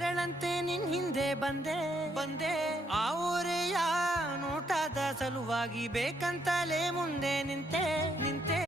ನೆರಳಂತೆ ನಿನ್ ಹಿಂದೆ ಬಂದೆ ಆ ಊರೆಯ ನೋಟದ ಸಲುವಾಗಿ ಬೇಕಂತಲೇ ಮುಂದೆ ನಿಂತೆ